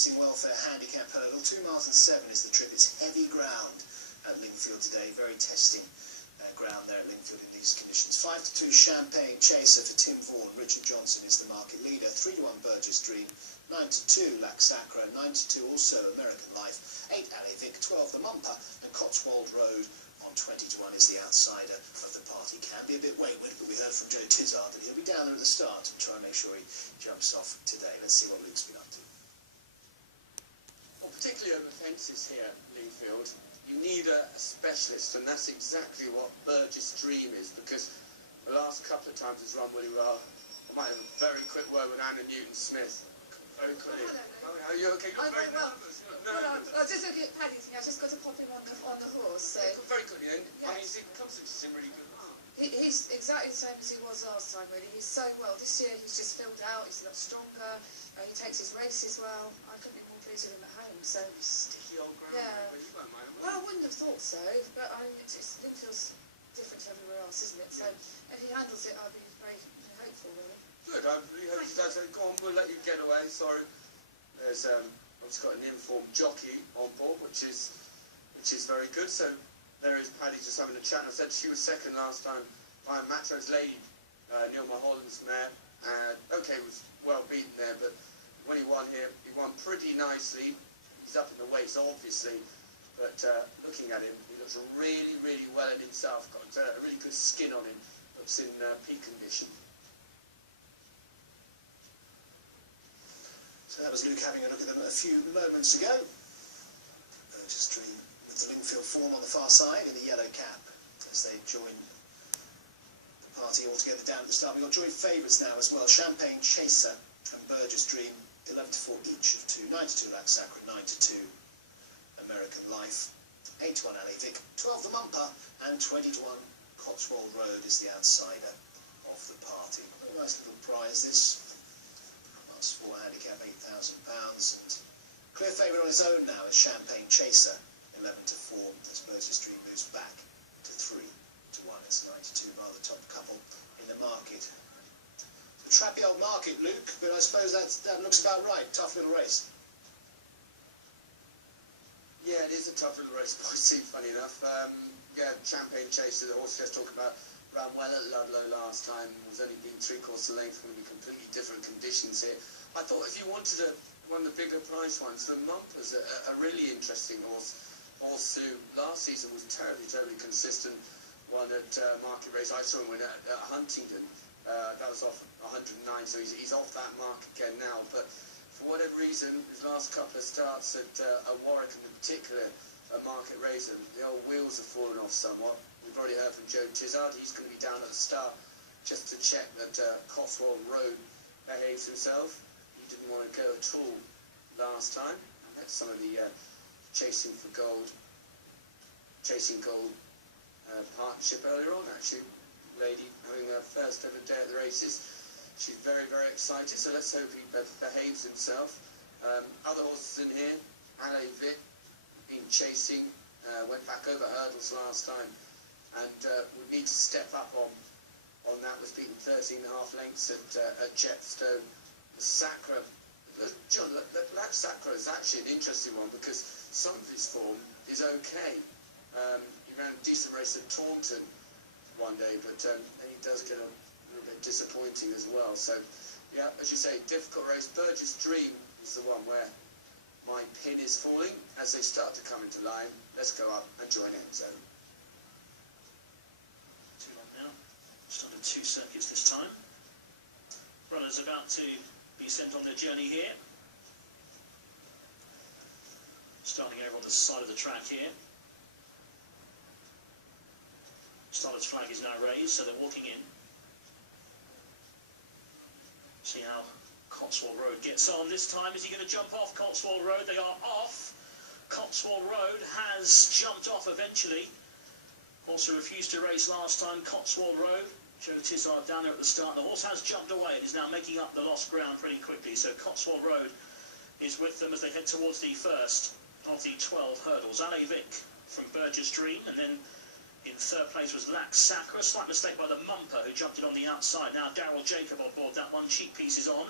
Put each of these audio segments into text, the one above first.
Racing Welfare Handicap Hurdle. 2 miles and 7 is the trip. It's heavy ground at Lingfield today. Very testing ground there at Lingfield in these conditions. 5-2 Champagne Chaser for Tim Vaughan. Richard Johnson is the market leader. 3-1 Burgess Dream. 9-2 Lac Sacre. 9-2 also American Life. 8 Alley Vic. 12 The Mumper. And Cotswold Road on 20-1 is the outsider of the party. Can be a bit wayward, but we heard from Joe Tizard that he'll be down there at the start and try and make sure he jumps off today. Let's see what Luke's been up to. Well, particularly over fences here, Lingfield, you need a specialist, and that's exactly what Burgess Dream is, because the last couple of times it's run really well. I might have a very quick word with Anna Newton-Smith. Very quickly. Oh, are you okay? You're very nervous. No, I was just looking at Paddy. I've just got to pop him on the horse. So. Very quickly then. Yes. I mean, he comes to just in really good. He's exactly the same as he was last time, really. He's so well. This year he's just filled out, he's a lot stronger, he takes his races well. I couldn't be more pleased with him at home. So sticky old ground. Yeah. But you won't mind, will you? Well, I wouldn't have thought so, but I mean, it feels different to everywhere else, isn't it? So if he handles it, I'll be very hopeful, really. Good. I really hope he does. Go on, we'll let you get away. Sorry. There's I've just got an informed jockey on board, which is very good. So there is Paddy just having a chat. I said she was second last time by Matro's Lady, Neil Mulholland's mare. Okay, was well beaten there, but when he won here, he won pretty nicely. He's up in the weights, obviously, but looking at him, he looks really, really well in himself. Got a really good skin on him. Looks in peak condition. So that was Luke having a look at them a few moments ago. Burgess Dream with the Lingfield form on the far side in the yellow cap as they join the party all together down at the start. We've got joint favourites now as well. Champagne Chaser and Burgess Dream, 11-4 each of 2. 9-2 Lac Sacre, 9-2 American Life. 8-1 Alley Vic, 12 The Mumper, and 20-1 Cotswold Road is the outsider of the party. A nice little prize this. Class 4 handicap, £8,000, and clear favourite on his own now is Champagne Chaser, 11-4 as Burgess Dream moves back to 3-1. It's 92 by the top couple in the market. The trappy old market, Luke, but I suppose that looks about right. Tough little race. Yeah, it is a tough little race, Boise, funny enough. Yeah, Champagne Chaser, the horse just talking about, ran well at Ludlow last time. Was only being 3/4 length, going to be completely different conditions here. I thought if you wanted one of the bigger prize ones, the Mumper's a really interesting horse. Horse who last season was terribly consistent. Won at market race. I saw him win at Huntingdon. That was off 109, so he's off that mark again now. But for whatever reason, his last couple of starts at Warwick in particular, a market race, the old wheels have fallen off somewhat. We've already heard from Joe Tizard. He's going to be down at the start just to check that Cotswold Road behaves himself. He didn't want to go at all last time. I met some of the Chasing Gold partnership earlier on, actually. Lady having her first ever day at the races. She's very excited, so let's hope he behaves himself. Other horses in here, Alley Vic, been chasing, went back over hurdles last time, and we need to step up on that. Was beaten 13.5 lengths at Jetstone. The Sacre, John, the Lac Sacre is actually an interesting one because some of his form is okay. He ran a decent race at Taunton one day, but then he does get a little bit disappointing as well. So, yeah, as you say, difficult race. Burgess Dream is the one where my pin is falling as they start to come into line. Let's go up and join end zone. Too long now. Started 2 circuits this time. Runners about to be sent on their journey here. Starting over on the side of the track here. Starter's flag is now raised, so they're walking in. See how Cotswold Road gets on this time. Is he going to jump off Cotswold Road? They are off. Cotswold Road has jumped off eventually. Also refused to race last time, Cotswold Road. Joe Tizard down there at the start. The horse has jumped away and is now making up the lost ground pretty quickly. So Cotswold Road is with them as they head towards the first of the 12 hurdles. Alley Vic from Burgess Dream, and then in third place was Lac Sacre. Slight mistake by the Mumper, who jumped it on the outside. Now Daryl Jacob on board. That one cheek piece is on.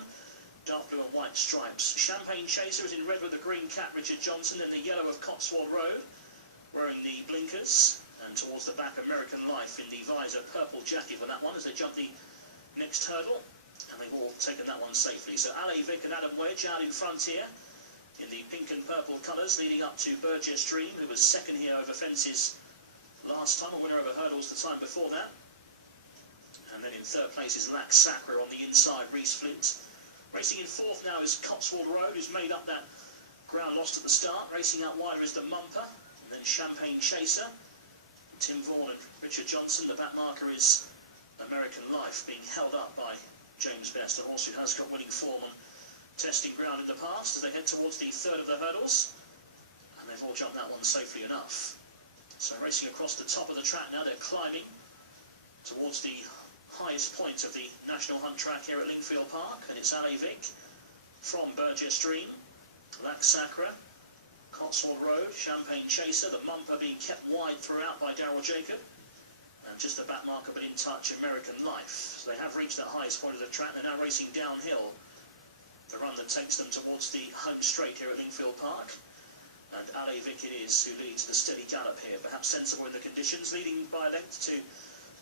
dark blue and white stripes. Champagne Chaser is in red with the green cap, Richard Johnson, and the yellow of Cotswold Road, wearing the blinkers. And towards the back, American Life in the visor, purple jacket for that one as they jump the next hurdle. And they've all taken that one safely. So Ale Vic and Adam Wedge out in front here in the pink and purple colours, leading up to Burgess Dream, who was second here over fences last time, a winner over hurdles the time before that. And then in third place is Lax Sacra on the inside, Reese Flint. Racing in fourth now is Cotswold Road, who's made up that ground lost at the start. Racing out wider is the Mumper, and then Champagne Chaser. Tim Vaughan and Richard Johnson. The back marker is American Life, being held up by James Best, a horse who has got winning form on testing ground in the past as they head towards the third of the hurdles. And they've all jumped that one safely enough. So racing across the top of the track now, they're climbing towards the highest point of the National Hunt track here at Lingfield Park, and it's Ale Vic from Burgess Dream, Lax Sacra, Cotswold Road, Champagne Chaser, the Mumper being kept wide throughout by Daryl Jacob, and just the back marker but in touch, American Life. So they have reached that highest point of the track. They're now racing downhill, the run that takes them towards the home straight here at Lingfield Park. And Ale Vic it is who leads the steady gallop here, perhaps sensible in the conditions, leading by a length to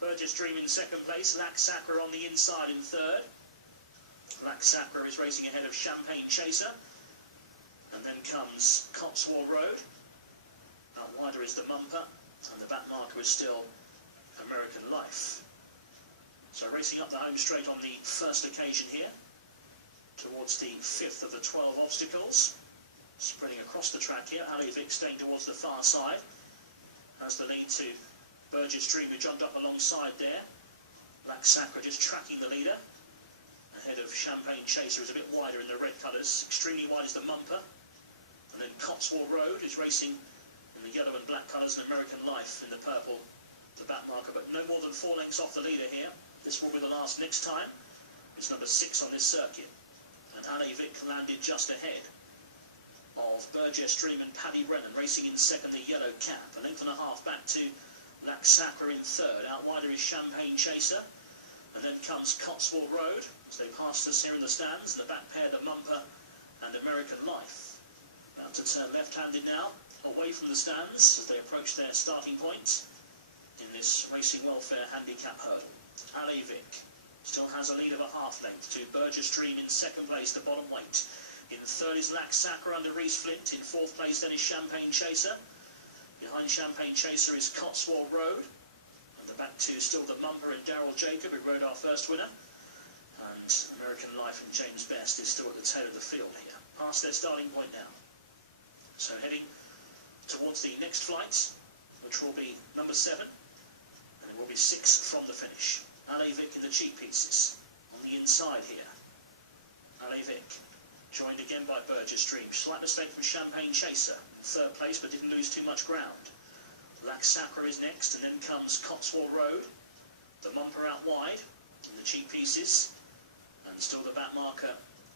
Burgess Dream in second place, Lax Sacra on the inside in third. Lax Sacra is racing ahead of Champagne Chaser. And then comes Cotswold Road. Out wider is the Mumper, and the back marker is still American Life. So racing up the home straight on the first occasion here, towards the fifth of the 12 obstacles. Spreading across the track here, Ale Vic staying towards the far side. Has the lead to Burgess Dream, who jumped up alongside there. Lax Sacra just tracking the leader. Ahead of Champagne Chaser is a bit wider in the red colours. Extremely wide is the Mumper. And then Cotswold Road is racing in the yellow and black colours, and American Life in the purple, the back marker, but no more than 4 lengths off the leader here. This will be the last next time. It's number 6 on this circuit. And Ale Vic landed just ahead of Burgess Dream and Paddy Brennan, racing in second, the yellow cap. A length and a half back to Lax Sacra in third. Out wider is Champagne Chaser. And then comes Cotswold Road as they pass us here in the stands. And the back pair, the Mumper and American Life. About to turn left-handed now, away from the stands as they approach their starting point in this Racing Welfare Handicap hurdle. Ale Vic still has a lead of a half length to Burgess Dream in second place, the bottom weight. In third is Lax Sacra under Reese Flint. In fourth place then is Champagne Chaser. Behind Champagne Chaser is Cotswold Road. And the back two still the Mumper and Daryl Jacob, who rode our first winner. And American Life and James Best is still at the tail of the field here. Past their starting point now. So heading towards the next flight, which will be number 7, and it will be 6 from the finish. Ale Vic in the cheek pieces on the inside here. Ale Vic joined again by Burgess Dream. Slight mistake from Champagne Chaser in third place, but didn't lose too much ground. Lax Sacra is next, and then comes Cotswold Road. The Mumper out wide in the cheek pieces, and still the back marker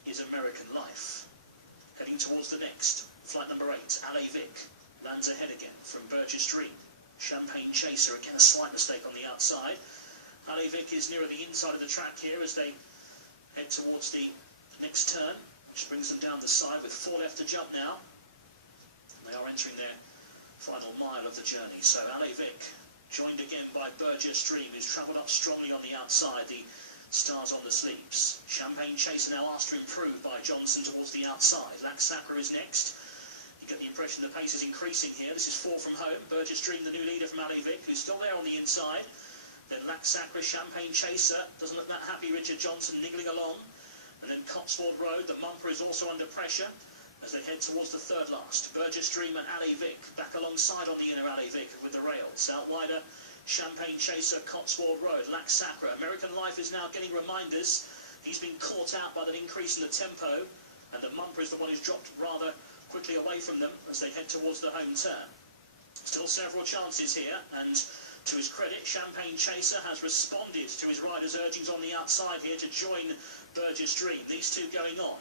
is American Life. Heading towards the next, flight number 8, Ale Vic lands ahead again from Burgess Dream. Champagne Chaser, again a slight mistake on the outside. Ale Vic is nearer the inside of the track here as they head towards the next turn, which brings them down the side with 4 left to jump now. And they are entering their final mile of the journey. So Ale Vic joined again by Burgess Dream, who's travelled up strongly on the outside. The stars on the sleeves. Champagne Chaser now asked to improve by Johnson towards the outside. Lax Sacra is next. You get the impression the pace is increasing here. This is 4 from home. Burgess Dream, the new leader from Ale Vic, who's still there on the inside. Then Lax Sacra, Champagne Chaser. Doesn't look that happy, Richard Johnson, niggling along. And then Cotswold Road. The Mumper is also under pressure as they head towards the third last. Burgess Dream and Ale Vic back alongside on the inner Ale Vic with the rails. Out wider, Champagne Chaser, Cotswold Road, Lax Sacra. American Life is now getting reminders. He's been caught out by that increase in the tempo, and the Mumper is the one who's dropped rather quickly away from them as they head towards the home turn. Still several chances here, and to his credit, Champagne Chaser has responded to his rider's urgings on the outside here to join Burgess Dream. These two going on.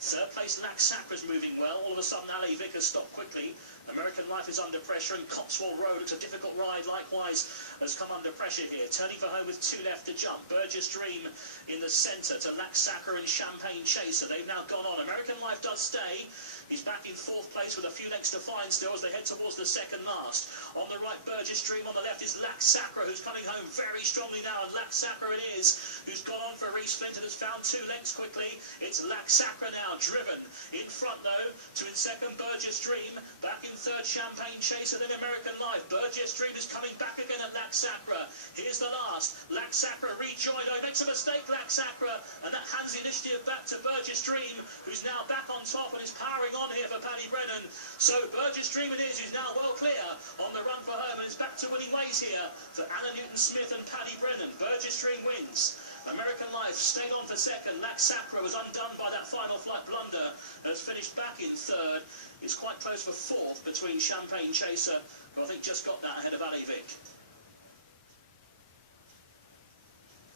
Third place, Lac Sacre's moving well. All of a sudden, Ali Vick has stopped quickly. American Life is under pressure, and Cotswold Road, it's a difficult ride, likewise, has come under pressure here. Turning for home with 2 left to jump. Burgess Dream in the centre to Lac Sacre and Champagne Chaser. They've now gone on. American Life does stay. He's back in 4th place with a few lengths to find still as they head towards the second last. On the right, Burgess Dream. On the left is Lac Sacre, who's coming home very strongly now. And Lac Sacre it is, who's gone on for Reese Flint and has found 2 lengths quickly. It's Lac Sacre now, driven. In front, though, to its second, Burgess Dream. Back in 3rd, Champagne Chaser, then American Life. Burgess Dream is coming back again at Lac Sacre. Here's the last. Lac Sacre rejoined. Oh, he makes a mistake, Lac Sacre. And that hands the initiative back to Burgess Dream, who's now back on top and is powering on here for Paddy Brennan. So Burgess Dream it is, who's now well clear on the run for home, and it's back to winning ways here for Anna Newton-Smith and Paddy Brennan. Burgess Dream wins. American Life stayed on for second. Lac Sacre was undone by that final flight blunder, has finished back in 3rd. It's quite close for 4th between Champagne Chaser, who I think just got that ahead of Ali Vick.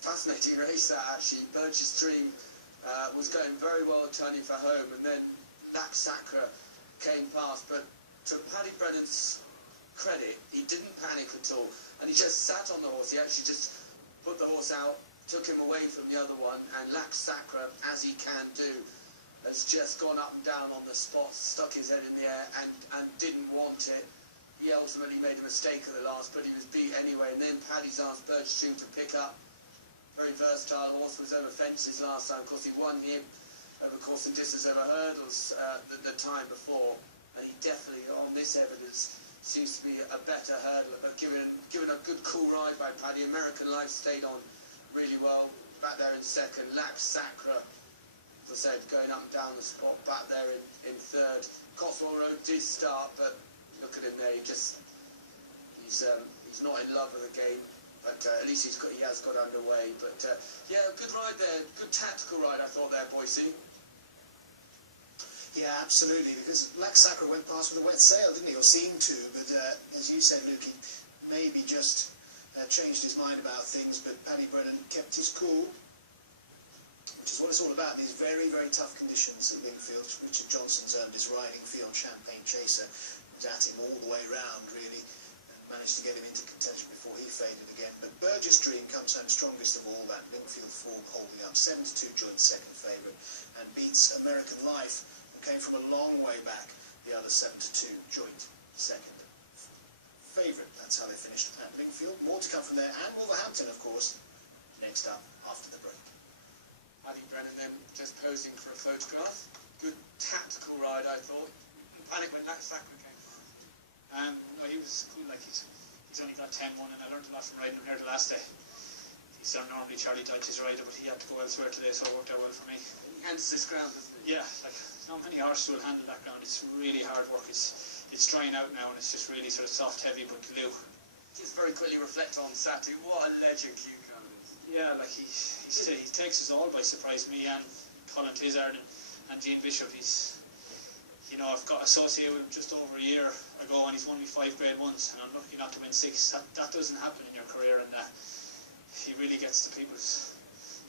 Fascinating race that, actually. Burgess Dream was going very well at turning for home, and then Lac Sacre came past, but to Paddy Brennan's credit, he didn't panic at all, and he just sat on the horse. He actually just put the horse out, took him away from the other one, and Lac Sacre, as he can do, has just gone up and down on the spot, stuck his head in the air, and didn't want it. He ultimately made a mistake at the last, but he was beat anyway, and then Paddy's asked Burgess Dream to pick up. Very versatile horse, was over fences last time. Of course, he won here over course and distance over hurdles the time before, and he definitely, on this evidence, seems to be a better hurdler, given a good cool ride by Paddy. American Life stayed on really well, back there in second. Lac Sacre, as I said, going up and down the spot, back there in 3rd. Cotswold Road did start, but look at him there, he's not in love with the game. But at least he has got underway. But yeah, good ride there, good tactical ride I thought there, Boise. Yeah, absolutely, because Lac Sacre went past with a wet sail, didn't he, or seemed to, but as you said, Luke, he maybe just changed his mind about things, but Paddy Brennan kept his cool, which is what it's all about, these very, very tough conditions at Lingfield. Richard Johnson's earned his riding fee on Champagne Chaser, was at him all the way round, really, and managed to get him into contention before he faded again. But Burgess Dream comes home strongest of all, that Lingfield form holding up, 7-2 joint second favourite, and beats American Life, came from a long way back, the other 7-2 joint second favourite. That's how they finished at Lingfield. More to come from there, and Wolverhampton, of course, next up after the break. Paddy Brennan then just posing for a photograph. Good tactical ride, I thought. Panic when Lac Sacre came past. No, he was cool, like he's only got 10-1, and I learned a lot from riding him here the last day. He's normally Charlie Deutsch's rider, but he had to go elsewhere today, so it worked out well for me. He handles this ground, doesn't he? Yeah, like not many horses will handle that ground. It's really hard work. It's drying out now, and it's just really sort of soft, heavy, but glue. Just very quickly reflect on Saturday. What a legend Cucumber is. Yeah, like he takes us all by surprise. Me and Colin Tizard and Gene Bishop. I've got associated with him just over a year ago, and he's won me 5 Grade 1s, and I'm lucky not to win 6. That doesn't happen in your career, and he really gets to people's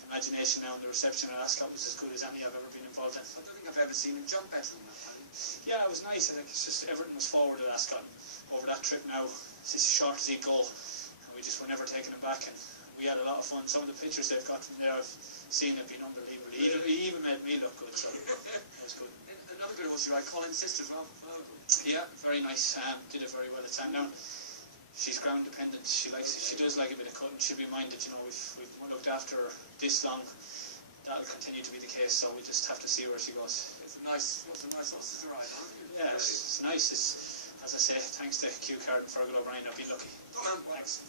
imagination now, and the reception at Ascot was as good as any I've ever been involved in. I don't think I've ever seen him jump better than that. Yeah, it was nice. I think it's just everything was forward at Ascot. Over that trip now, it's as short as he'd go, and we just were never taking him back, and we had a lot of fun. Some of the pictures they've got from there, I've seen have been unbelievable. He even made me look good, so it was good. Another good horse you ride, Colin's sister as well. Yeah, very nice. Did it very well at Sandown. She's ground dependent. She does like a bit of cutting. She'll be minded. We've looked after her this long. That'll continue to be the case. So we just have to see where she goes. It's some nice horses to ride, aren't you? Yeah, it's nice. As I say, thanks to Q Card and Fergal O'Brien, I've been lucky. Come on, thanks.